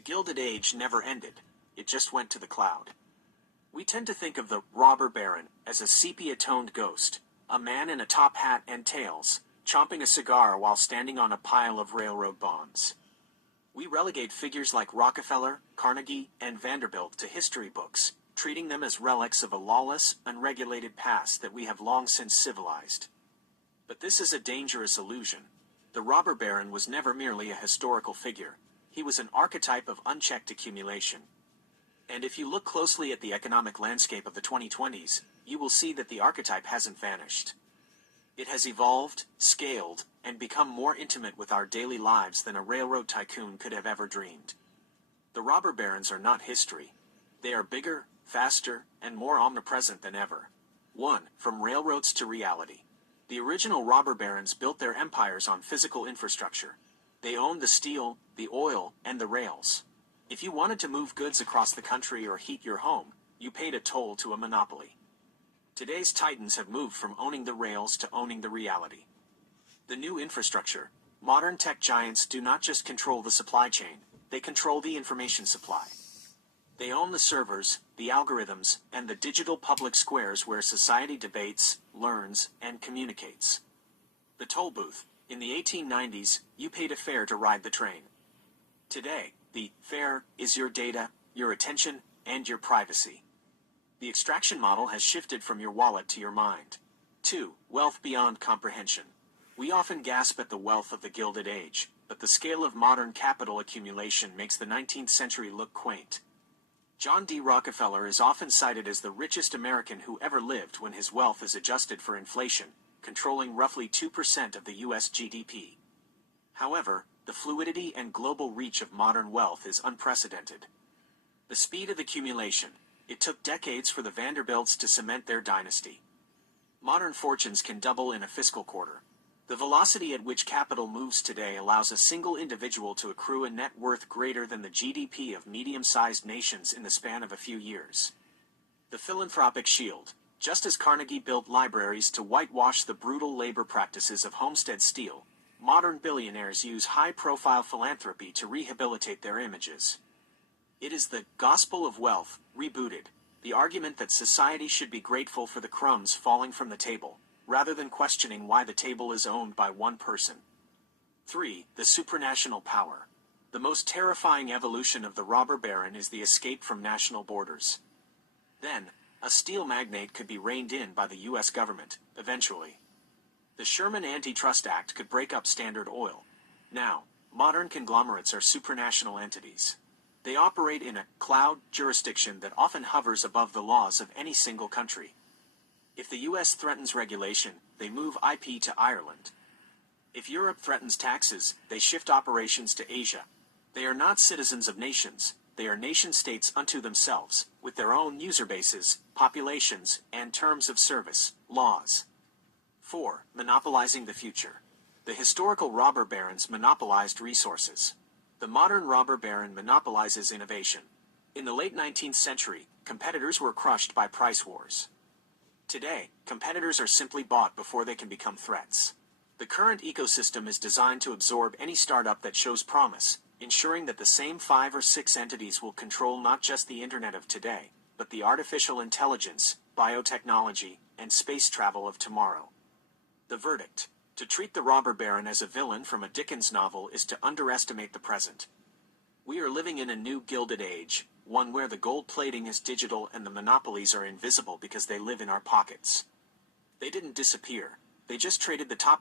The Gilded Age never ended, it just went to the cloud. We tend to think of the robber baron as a sepia-toned ghost, a man in a top hat and tails, chomping a cigar while standing on a pile of railroad bonds. We relegate figures like Rockefeller, Carnegie, and Vanderbilt to history books, treating them as relics of a lawless, unregulated past that we have long since civilized. But this is a dangerous illusion. The robber baron was never merely a historical figure. He was an archetype of unchecked accumulation. And if you look closely at the economic landscape of the 2020s, you will see that the archetype hasn't vanished. It has evolved, scaled, and become more intimate with our daily lives than a railroad tycoon could have ever dreamed. The robber barons are not history. They are bigger, faster, and more omnipresent than ever. 1. From railroads to reality. The original robber barons built their empires on physical infrastructure. They owned the steel, the oil, and the rails. If you wanted to move goods across the country or heat your home, you paid a toll to a monopoly. Today's titans have moved from owning the rails to owning the reality. The new infrastructure. Modern tech giants do not just control the supply chain, they control the information supply. They own the servers, the algorithms, and the digital public squares where society debates, learns, and communicates. The toll booth. In the 1890s, you paid a fare to ride the train. Today, the fare is your data, your attention, and your privacy. The extraction model has shifted from your wallet to your mind. 2. Wealth beyond comprehension. We often gasp at the wealth of the Gilded Age, but the scale of modern capital accumulation makes the 19th century look quaint. John D. Rockefeller is often cited as the richest American who ever lived when his wealth is adjusted for inflation, controlling roughly 2% of the U.S. GDP. However, the fluidity and global reach of modern wealth is unprecedented. The speed of accumulation. It took decades for the Vanderbilts to cement their dynasty. Modern fortunes can double in a fiscal quarter. The velocity at which capital moves today allows a single individual to accrue a net worth greater than the GDP of medium-sized nations in the span of a few years. The philanthropic shield. Just as Carnegie built libraries to whitewash the brutal labor practices of Homestead Steel, modern billionaires use high-profile philanthropy to rehabilitate their images. It is the gospel of wealth, rebooted, the argument that society should be grateful for the crumbs falling from the table, rather than questioning why the table is owned by one person. 3. The supranational power. The most terrifying evolution of the robber baron is the escape from national borders. Then, a steel magnate could be reined in by the U.S. government, eventually. The Sherman Antitrust Act could break up Standard Oil. Now, modern conglomerates are supranational entities. They operate in a cloud jurisdiction that often hovers above the laws of any single country. If the U.S. threatens regulation, they move IP to Ireland. If Europe threatens taxes, they shift operations to Asia. They are not citizens of nations, they are nation-states unto themselves, with their own user bases, populations, and terms of service, laws. 4. Monopolizing the future. The historical robber barons monopolized resources. The modern robber baron monopolizes innovation. In the late 19th century, competitors were crushed by price wars. Today, competitors are simply bought before they can become threats. The current ecosystem is designed to absorb any startup that shows promise, ensuring that the same 5 or 6 entities will control not just the internet of today, but the artificial intelligence, biotechnology, and space travel of tomorrow. The verdict. To treat the robber baron as a villain from a Dickens novel is to underestimate the present. We are living in a new Gilded Age, one where the gold plating is digital and the monopolies are invisible because they live in our pockets. They didn't disappear, they just traded the top